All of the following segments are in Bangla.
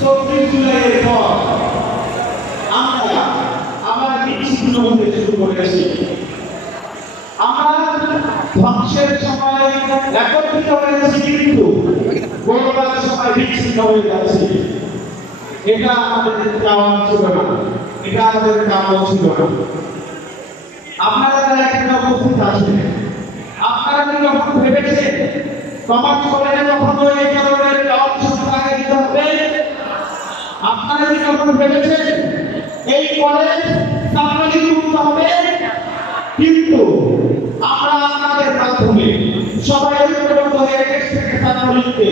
24 জুলাইয়ের পর আমরা আবার বিচ্ছিন্ন হতে শুরু করেছি। আমরা ধ্বংসের সময় একত্রিত হয়েছি, কিন্তু গৌরবের সময় বিচ্ছিন্ন হয়ে যাচ্ছি। এটা আমাদের চাওয়া ছিল না, এটা আমাদের কাম্য ছিল না। আপনারা যারা এখানে উপস্থিত আছেন, আপনারা কি কখনো ভেবেছেন কমার্স কলেজে কখনো এই ধরনের অংশগ্রহণ আগে দিতে হবে? আপনারা কি কখনো ভেবেছেন এই কলেজ সামাজিক মুক্ত হবে? কিন্তু আমরা আপনাদের মাধ্যমে সবাই ঐক্যবদ্ধ হয়ে দেশ থেকে ছাত্রলীগকে,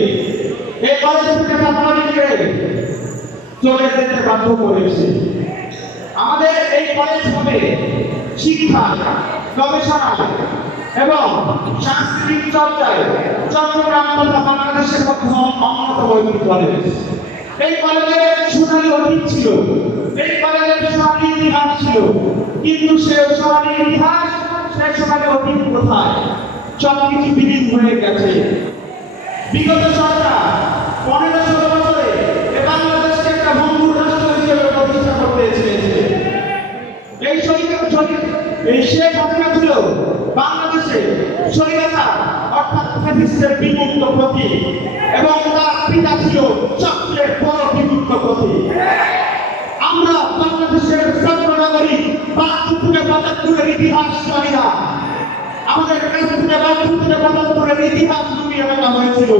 এই কলেজ থেকে ছাত্রলীগকে চলে যেতে বাধ্য করেছে। আমাদের এই কলেজ হবে শিক্ষা, গবেষণা এবং সাংস্কৃতিক চর্চায় চট্টগ্রাম তথা বাংলাদেশের মধ্যে অন্যতম একটি কলেজ। এই কলেজের সোনালী অতীত ছিল, এই কলেজের সোনালী ইতিহাস ছিল, কিন্তু সে সোনালী ইতিহাস, সে সোনালী অতীত কোথায়? সবকিছু বিলীন হয়ে গেছে। বিগত সরকার 15-16 বছরে বাংলাদেশকে একটা বন্ধুর রাষ্ট্র হিসেবে প্রতিষ্ঠা করতে চেয়েছে। এই শেখ হাসিনা ছিল বাংলাদেশে স্বৈরাচার অর্থাৎ ফ্যাসিস্টের বিমুক্ত প্রতীক, এবং তার পিতা ছিল সবচেয়ে বড় বিমুক্ত প্রতীক। আমরা বাংলাদেশের ছাত্র নাগরিক 72-75-এর ইতিহাসকারীরা আমাদের কাছ থেকে 72-75-এর ইতিহাস লুকিয়ে রাখা হয়েছিল।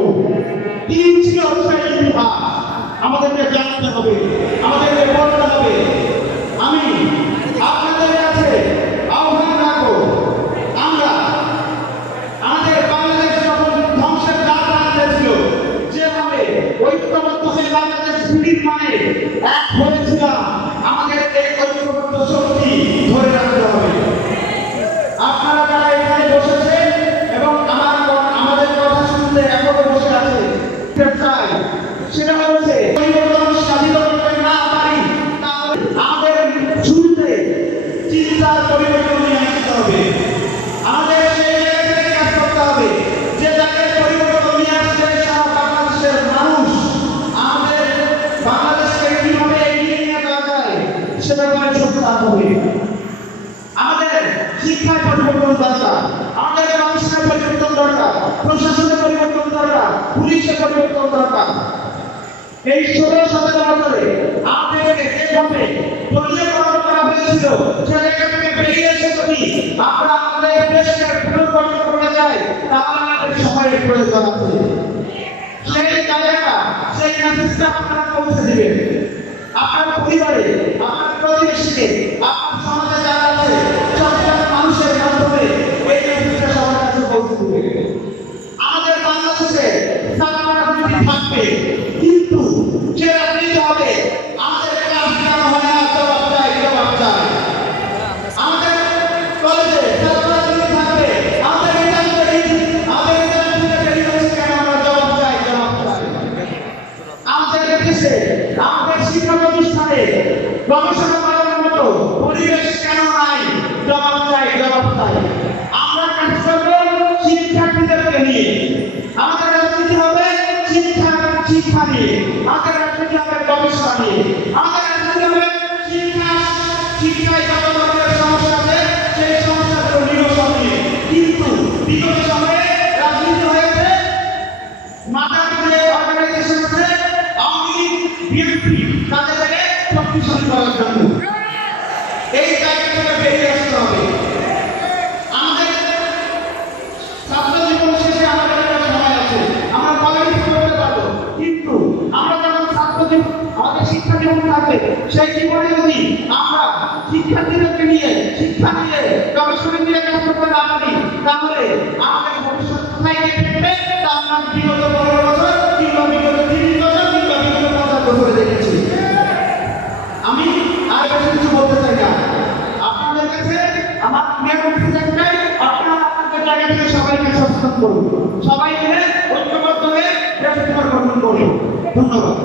কি ছিল সেই ইতিহাস? আমাদেরকে জানতে হবে, আমাদেরকে পড়তে হবে। আমি আপনাদের কাছে আহ্বান রাখবো, আমরা আমাদের বাংলাদেশ যখন ধ্বংসের দ্বার প্রান্তে ছিল, যেভাবে ঐক্যবদ্ধ হয়ে বাংলাদেশ নির্মাণে এক হয়েছিলাম, আমাদের এই ঐক্যবদ্ধ শক্তি ধরে রাখতে হবে। আপনারা যারা এখানে বসেছেন এবং আমাদের কথা শুনতে এখনো বসে আছে, চাই সেটা হচ্ছে পরিবর্তন সাধিত করতে না পারি, তাহলে আমাদের শুরুতে চিন্তার পরিবর্তন নিয়ে আসতে হবে। আমাদের সেই জায়গা থেকে কাজ করতে হবে যে জায়গায় পরিবর্তন নিয়ে আসবে সারা বাংলাদেশের মানুষ। আমাদের বাংলাদেশকে কিভাবে এগিয়ে নিয়ে যাওয়া যায় সেটা করে চলতে হবে। আমাদের শিক্ষায় পরিবর্তন দরকার, আমাদের গবেষণায় পরিবর্তন দরকার, প্রশাসনের পরিবর্তন দরকার, পুলিশের পরিবর্তন দরকার। এই 16-17 বছরে আমাদেরকে যেভাবে দলীয়করণ করা হয়েছিল, সে জায়গা থেকে বেরিয়ে এসে যদি আমরা আমাদের দেশকে পুনর্গঠন করতে চাই, তাহলে আমাদের সময়ের প্রয়োজন আছে। সেই জায়গাটা, সেই মেসেজটা আপনারা পৌঁছে দিবেন আপনার পরিবারে, আপনার প্রতিবেশীকে, আপনার সমাজে যারা আছে সচেতন মানুষের মাধ্যমে এই মেসেজটা সবার কাছে পৌঁছে দিবেন। আমাদের বাংলাদেশে রাজনীতি থাকবে, কিন্তু যে রাজনীতি হবে আমাদের কাজ কেন হয় না? জবাব চাই, জবাব চাই। আমাদের কলেজে রাজনীতি থাকবে, আমাদের কেন আমরা জবাব চাই, জবাব চাই। আমাদের দেশে, আমাদের শিক্ষা প্রতিষ্ঠানে গবেষণা করার মতো পরিবেশ কেন নাই? জবাব চাই, জবাব চাই। আমরা কাজ করবো শিক্ষার্থীদেরকে নিয়ে। আমাদের রাজনীতি হবে শিক্ষা নিয়ে, আমাদের রাজনীতি হবে গবেষণা নিয়ে, আমাদের রাজনীতি হবে শিক্ষায় যত ধরনের সমস্যা আছে সেই সমস্যাগুলো নিরসন নিয়ে। কিন্তু বিগত সময়ে রাজনীতি হয়েছে মাথার যে অর্গানাইজেশন আছে আওয়ামী লীগ, বিএনপি, তাদের থেকে শক্তিশালী করার জন্য। এই জায়গা থেকে বেরিয়ে আসতে হবে। আমাদের ছাত্র জীবন শেষে আমাদের একটা সময় আছে, আমরা পলিটিক্স করতে পারবো, কিন্তু আমরা যখন ছাত্র জীবন, আমাদের শিক্ষা জীবন থাকবে, সেই জীবনে যদি আমরা শিক্ষার্থীদেরকে নিয়ে, শিক্ষা নিয়ে, গবেষণা নিয়ে কাজ করতে না পারি, তাহলে আমাদের ভবিষ্যৎ কোথায় গিয়ে ঠেকবে তা আমরা বিগত 15 বছর কিংবা বিগত 30 বছর কিংবা বিগত 50 বছরে দেখেছি। আমি আর বেশি কিছু বলতে চাই না। আপনাদের কাছে আমার মেসেজ একটাই, আপনারা আপনাদের জায়গা থেকে সবাইকে সচেতন করুন, সবাই মিলে ঐক্যবদ্ধ হয়ে দেশ গঠন করুন। ধন্যবাদ।